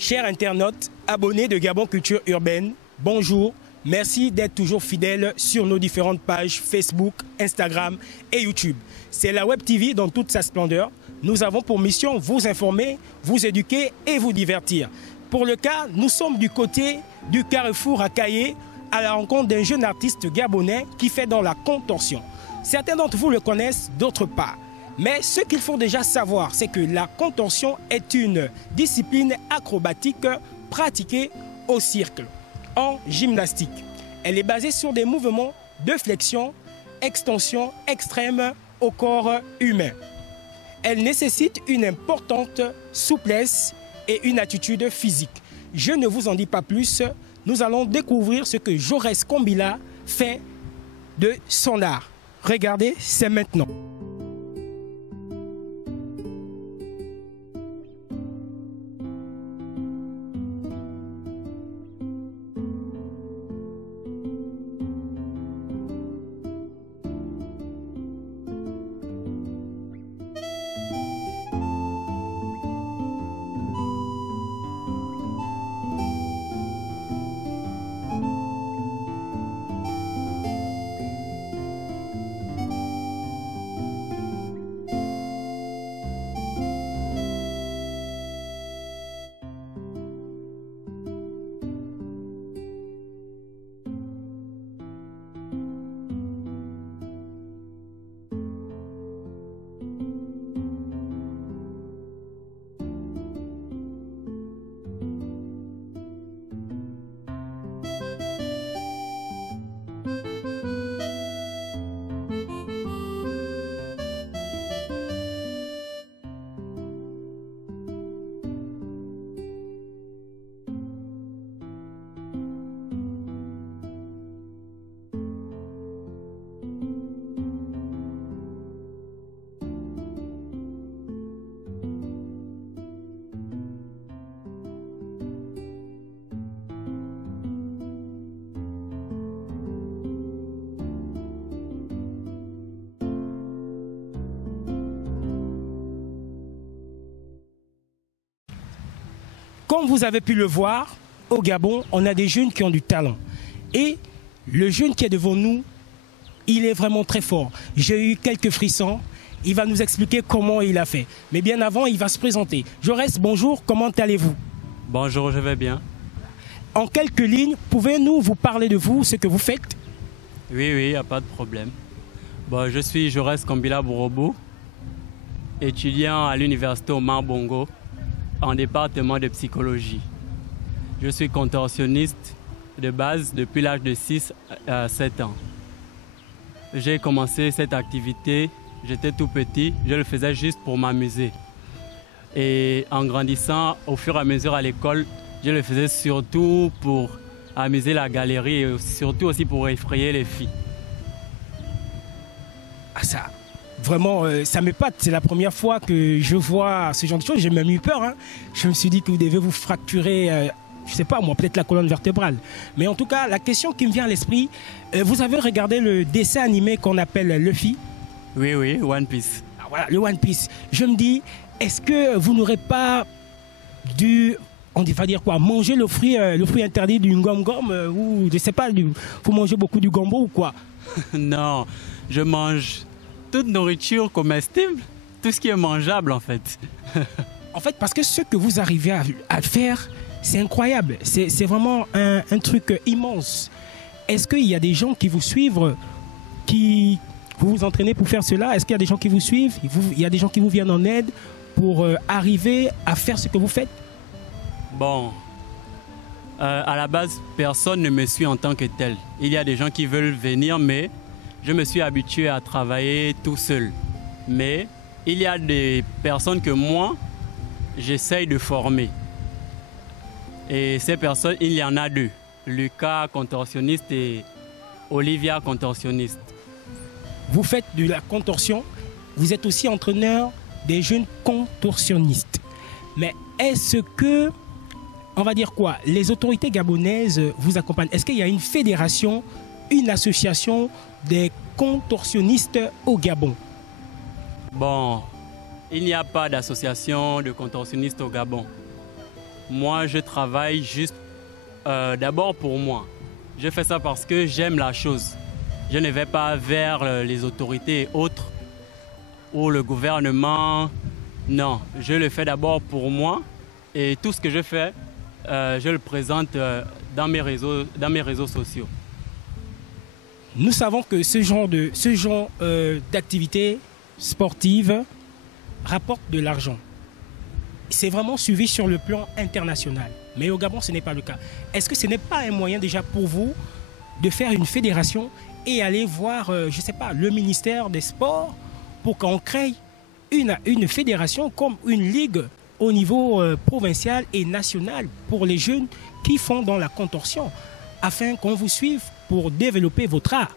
Chers internautes, abonnés de Gabon Culture Urbaine, bonjour. Merci d'être toujours fidèles sur nos différentes pages Facebook, Instagram et YouTube. C'est la Web TV dans toute sa splendeur. Nous avons pour mission vous informer, vous éduquer et vous divertir. Pour le cas, nous sommes du côté du Carrefour à Kaye à la rencontre d'un jeune artiste gabonais qui fait dans la contorsion. Certains d'entre vous le connaissent, d'autres pas. Mais ce qu'il faut déjà savoir, c'est que la contorsion est une discipline acrobatique pratiquée au cirque, en gymnastique. Elle est basée sur des mouvements de flexion, extension extrême au corps humain. Elle nécessite une importante souplesse et une attitude physique. Je ne vous en dis pas plus, nous allons découvrir ce que Jaurès Kombila fait de son art. Regardez, c'est maintenant. Comme vous avez pu le voir, au Gabon, on a des jeunes qui ont du talent. Et le jeune qui est devant nous, il est vraiment très fort. J'ai eu quelques frissons. Il va nous expliquer comment il a fait. Mais bien avant, il va se présenter. Jaurès, bonjour, comment allez-vous? Bonjour, je vais bien. En quelques lignes, pouvez-nous vous parler de vous, ce que vous faites? Oui, il n'y a pas de problème. Bon, je suis Jaurès Kombila Bourobo, étudiant à l'université Omar Bongo, en département de psychologie. Je suis contorsionniste de base depuis l'âge de 6 à 7 ans. J'ai commencé cette activité, j'étais tout petit, je le faisais juste pour m'amuser. Et en grandissant, au fur et à mesure à l'école, je le faisais surtout pour amuser la galerie et surtout aussi pour effrayer les filles. Ah ça, vraiment, ça m'épate. C'est la première fois que je vois ce genre de choses. J'ai même eu peur. Hein. Je me suis dit que vous devez vous fracturer, je ne sais pas moi, peut-être la colonne vertébrale. Mais en tout cas, la question qui me vient à l'esprit, vous avez regardé le dessin animé qu'on appelle Luffy? Oui, One Piece. Ah, voilà, le One Piece. Je me dis, est-ce que vous n'aurez pas dû, on va dire quoi, manger le fruit interdit du gom-gom ou je ne sais pas, vous mangez beaucoup du gombo ou quoi? Non, je mange toute nourriture comestible, tout ce qui est mangeable en fait. En fait, parce que ce que vous arrivez à faire, c'est incroyable. C'est vraiment un truc immense. Est-ce qu'il y a des gens qui vous suivent, qui vous vous entraînez pour faire cela? Est-ce qu'il y a des gens qui vous suivent? Il y a des gens qui vous viennent en aide pour arriver à faire ce que vous faites? Bon, à la base, personne ne me suit en tant que tel. Il y a des gens qui veulent venir, mais je me suis habitué à travailler tout seul. Mais il y a des personnes que moi, j'essaye de former. Et ces personnes, il y en a deux. Lucas, contorsionniste, et Olivia, contorsionniste. Vous faites de la contorsion. Vous êtes aussi entraîneur des jeunes contorsionnistes. Mais est-ce que, on va dire quoi, les autorités gabonaises vous accompagnent? Est-ce qu'il y a une fédération, une association des contorsionnistes au Gabon? Bon, il n'y a pas d'association de contorsionnistes au Gabon. Moi, je travaille juste d'abord pour moi. Je fais ça parce que j'aime la chose. Je ne vais pas vers les autorités et autres ou le gouvernement. Non, je le fais d'abord pour moi et tout ce que je fais, je le présente dans mes réseaux sociaux. Nous savons que ce genre d'activité sportive rapporte de l'argent. C'est vraiment suivi sur le plan international. Mais au Gabon, ce n'est pas le cas. Est-ce que ce n'est pas un moyen déjà pour vous de faire une fédération et aller voir, je ne sais pas, le ministère des Sports pour qu'on crée une fédération comme une ligue au niveau provincial et national pour les jeunes qui font dans la contorsion afin qu'on vous suive pour développer votre art?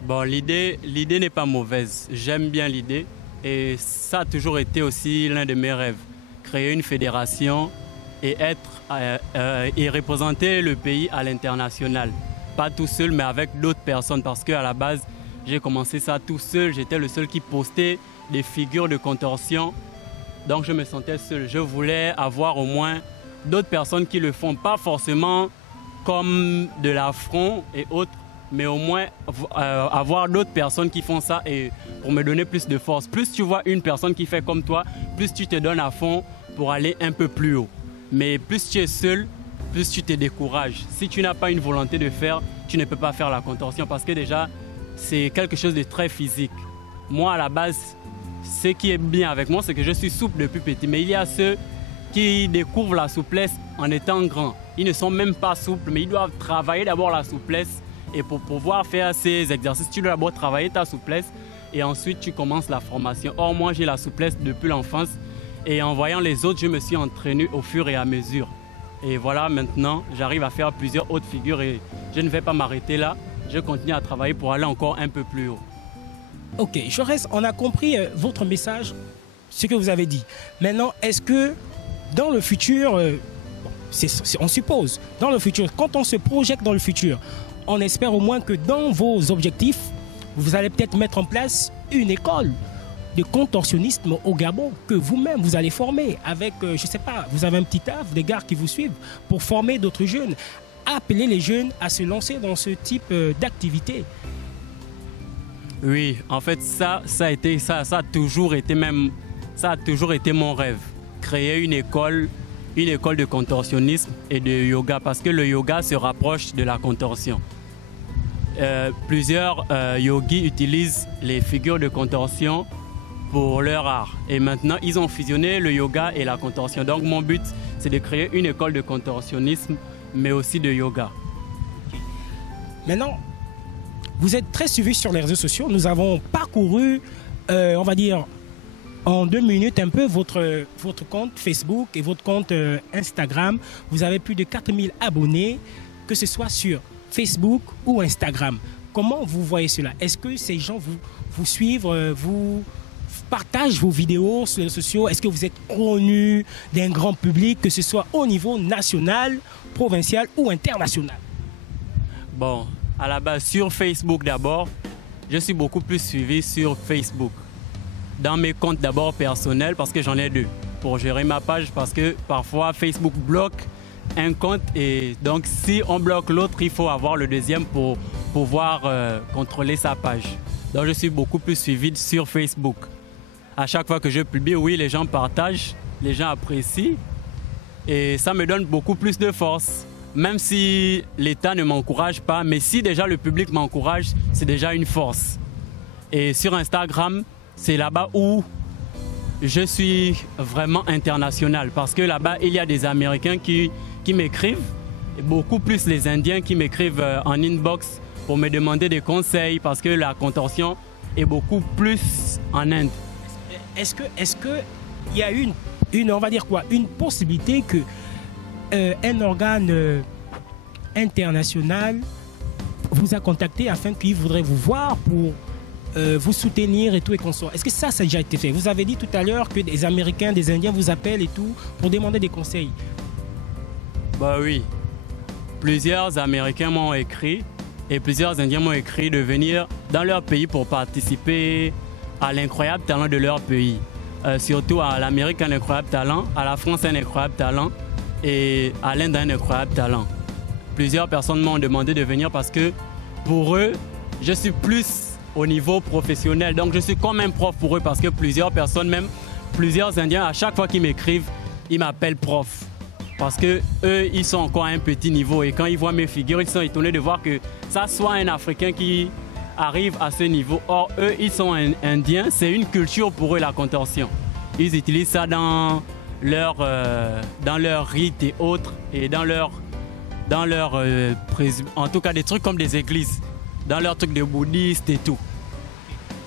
Bon, l'idée n'est pas mauvaise. J'aime bien l'idée et ça a toujours été aussi l'un de mes rêves. Créer une fédération et et représenter le pays à l'international. Pas tout seul, mais avec d'autres personnes parce qu'à la base, j'ai commencé ça tout seul. J'étais le seul qui postait des figures de contorsion. Donc je me sentais seul. Je voulais avoir au moins d'autres personnes qui le font, pas forcément comme de l'affront et autres, mais au moins avoir d'autres personnes qui font ça et pour me donner plus de force. Plus tu vois une personne qui fait comme toi, plus tu te donnes à fond pour aller un peu plus haut. Mais plus tu es seul, plus tu te décourages. Si tu n'as pas une volonté de faire, tu ne peux pas faire la contorsion parce que déjà, c'est quelque chose de très physique. Moi, à la base, ce qui est bien avec moi, c'est que je suis souple depuis petit. Mais il y a ceux qui découvrent la souplesse en étant grands. Ils ne sont même pas souples, mais ils doivent travailler d'abord la souplesse. Et pour pouvoir faire ces exercices, tu dois d'abord travailler ta souplesse et ensuite tu commences la formation. Or, moi, j'ai la souplesse depuis l'enfance et en voyant les autres, je me suis entraîné au fur et à mesure. Et voilà, maintenant, j'arrive à faire plusieurs autres figures et je ne vais pas m'arrêter là. Je continue à travailler pour aller encore un peu plus haut. Ok, Jaurès, on a compris votre message, ce que vous avez dit. Maintenant, est-ce que dans le futur, on suppose, dans le futur, quand on se projette dans le futur, on espère au moins que dans vos objectifs, vous allez peut-être mettre en place une école de contorsionnisme au Gabon que vous-même, vous allez former avec, je ne sais pas, vous avez un petit taf, des gars qui vous suivent pour former d'autres jeunes. Appeler les jeunes à se lancer dans ce type d'activité. Oui, en fait, ça a toujours été mon rêve. Créer une école de contorsionnisme et de yoga parce que le yoga se rapproche de la contorsion. Plusieurs yogis utilisent les figures de contorsion pour leur art. Et maintenant, ils ont fusionné le yoga et la contorsion. Donc, mon but, c'est de créer une école de contorsionnisme, mais aussi de yoga. Maintenant, vous êtes très suivi sur les réseaux sociaux. Nous avons parcouru, on va dire, en 2 minutes un peu votre compte Facebook et votre compte Instagram. Vous avez plus de 4000 abonnés, que ce soit sur Facebook ou Instagram. Comment vous voyez cela? Est-ce que ces gens vous suivent, vous partagent vos vidéos sur les réseaux sociaux? Est-ce que vous êtes connu d'un grand public, que ce soit au niveau national, provincial ou international? Bon, à la base, sur Facebook d'abord, je suis beaucoup plus suivi sur Facebook. Dans mes comptes d'abord personnels, parce que j'en ai 2, pour gérer ma page, parce que parfois Facebook bloque un compte et donc si on bloque l'autre, il faut avoir le deuxième pour pouvoir contrôler sa page. Donc je suis beaucoup plus suivi sur Facebook. À chaque fois que je publie, oui, les gens partagent, les gens apprécient et ça me donne beaucoup plus de force. Même si l'État ne m'encourage pas, mais si déjà le public m'encourage, c'est déjà une force. Et sur Instagram, c'est là-bas où je suis vraiment international parce que là-bas, il y a des Américains qui m'écrivent, et beaucoup plus les Indiens qui m'écrivent en inbox pour me demander des conseils parce que la contorsion est beaucoup plus en Inde. Est-ce que il y a on va dire quoi, une possibilité que un organe international vous a contacté afin qu'il voudrait vous voir pour vous soutenir et tout et consort? Est-ce que ça a déjà été fait? Vous avez dit tout à l'heure que des Américains, des Indiens vous appellent et tout pour demander des conseils. Bah oui, plusieurs Américains m'ont écrit et plusieurs Indiens m'ont écrit de venir dans leur pays pour participer à l'incroyable talent de leur pays. Surtout à l'Amérique, un incroyable talent, à la France, un incroyable talent. et Alain a un incroyable talent. Plusieurs personnes m'ont demandé de venir parce que pour eux, je suis plus au niveau professionnel. Donc je suis comme un prof pour eux parce que plusieurs personnes, même plusieurs Indiens, à chaque fois qu'ils m'écrivent, ils m'appellent prof. Parce que eux, ils sont encore à un petit niveau et quand ils voient mes figures, ils sont étonnés de voir que ça soit un Africain qui arrive à ce niveau. Or, eux, ils sont Indiens, c'est une culture pour eux la contorsion. Ils utilisent ça dans leur rites et autres et en tout cas des trucs comme des églises, dans leurs trucs de bouddhistes et tout.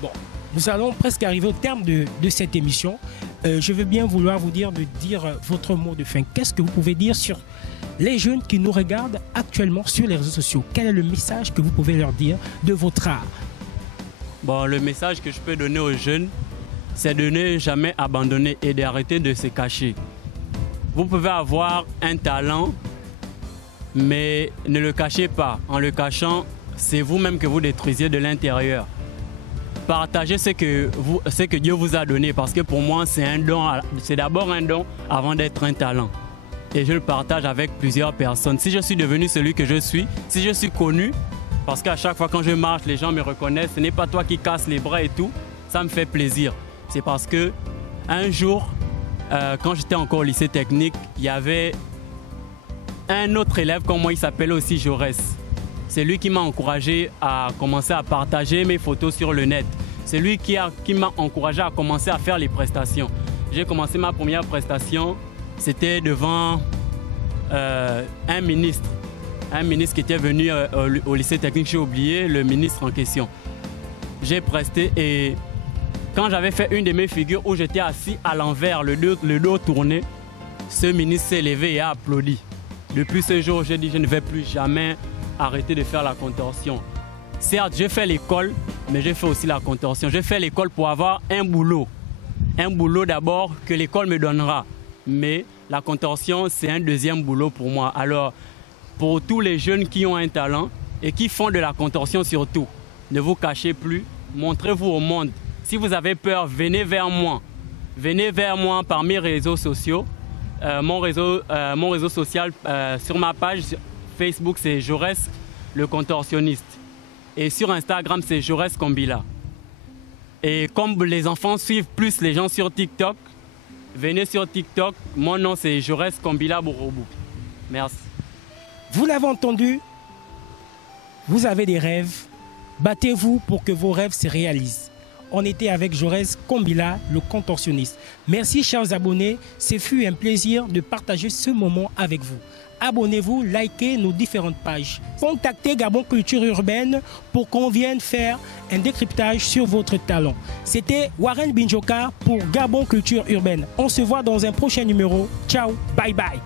Bon, nous allons presque arriver au terme de cette émission. Je veux bien vouloir vous dire de dire votre mot de fin. Qu'est-ce que vous pouvez dire sur les jeunes qui nous regardent actuellement sur les réseaux sociaux? Quel est le message que vous pouvez leur dire de votre art? Bon, le message que je peux donner aux jeunes, c'est de ne jamais abandonner et d'arrêter de se cacher. Vous pouvez avoir un talent, mais ne le cachez pas. En le cachant, c'est vous-même que vous détruisez de l'intérieur. Partagez ce que Dieu vous a donné parce que pour moi, c'est un don. C'est d'abord un don avant d'être un talent. Et je le partage avec plusieurs personnes. Si je suis devenu celui que je suis, si je suis connu, parce qu'à chaque fois quand je marche, les gens me reconnaissent, ce n'est pas toi qui casses les bras et tout, ça me fait plaisir. C'est parce que un jour, quand j'étais encore au lycée technique, il y avait un autre élève comme moi, il s'appelait aussi Jaurès. C'est lui qui m'a encouragé à commencer à partager mes photos sur le net. C'est lui qui m'a encouragé à commencer à faire les prestations. J'ai commencé ma première prestation, c'était devant un ministre qui était venu au lycée technique, j'ai oublié le ministre en question. J'ai presté et quand j'avais fait une de mes figures où j'étais assis à l'envers, le dos tourné, ce ministre s'est levé et a applaudi. Depuis ce jour, j'ai dit je ne vais plus jamais arrêter de faire la contorsion. Certes, j'ai fait l'école, mais j'ai fait aussi la contorsion. J'ai fait l'école pour avoir un boulot. Un boulot d'abord que l'école me donnera. Mais la contorsion, c'est un deuxième boulot pour moi. Alors, pour tous les jeunes qui ont un talent et qui font de la contorsion surtout, ne vous cachez plus, montrez-vous au monde. Si vous avez peur, venez vers moi. Venez vers moi par mes réseaux sociaux. Mon réseau social sur ma page Facebook, c'est Jaurès le contorsionniste. Et sur Instagram, c'est Jaurès Kombila. Et comme les enfants suivent plus les gens sur TikTok, venez sur TikTok. Mon nom, c'est Jaurès Kombila Borobu. Merci. Vous l'avez entendu, vous avez des rêves. Battez-vous pour que vos rêves se réalisent. On était avec Jaurès Kombila, le contorsionniste. Merci, chers abonnés. Ce fut un plaisir de partager ce moment avec vous. Abonnez-vous, likez nos différentes pages. Contactez Gabon Culture Urbaine pour qu'on vienne faire un décryptage sur votre talent. C'était Warren Binjoka pour Gabon Culture Urbaine. On se voit dans un prochain numéro. Ciao, bye bye.